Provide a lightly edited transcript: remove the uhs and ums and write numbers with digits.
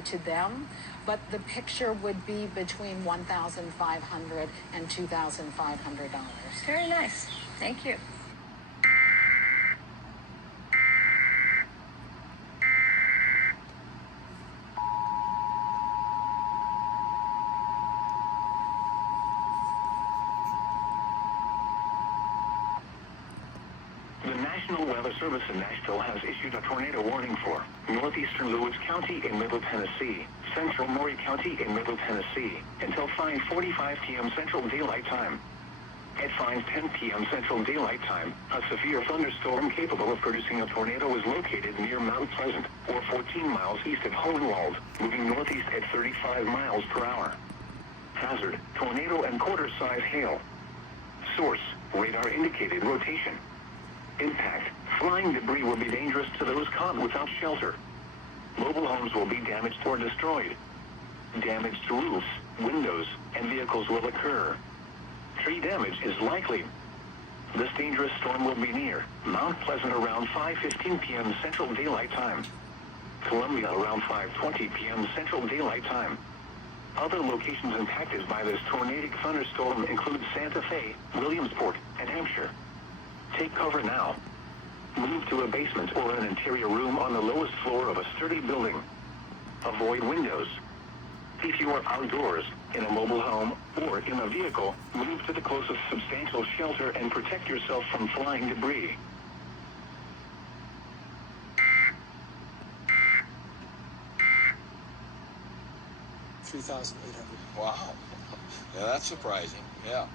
to them, but the picture would be between $1,500 and $2,500. Very nice. Thank you. The National Weather Service in Nashville has issued a tornado warning for northeastern Lewis County in Middle Tennessee, central Maury County in Middle Tennessee, until 5:45 p.m. Central Daylight Time. At 5:10 p.m. Central Daylight Time, a severe thunderstorm capable of producing a tornado is located near Mount Pleasant, or 14 miles east of Hohenwald, moving northeast at 35 miles per hour. Hazard, tornado and quarter-size hail. Source, radar indicated rotation. Impact, flying debris will be dangerous to those caught without shelter. Mobile homes will be damaged or destroyed. Damage to roofs, windows, and vehicles will occur. Tree damage is likely. This dangerous storm will be near Mount Pleasant around 5:15 p.m. Central Daylight Time. Columbia around 5:20 p.m. Central Daylight Time. Other locations impacted by this tornadic thunderstorm include Santa Fe, Williamsport, and Hampshire. Take cover now. Move to a basement or an interior room on the lowest floor of a sturdy building. Avoid windows. If you are outdoors, in a mobile home, or in a vehicle, move to the closest substantial shelter and protect yourself from flying debris. $3,800. Wow. Yeah, that's surprising. Yeah.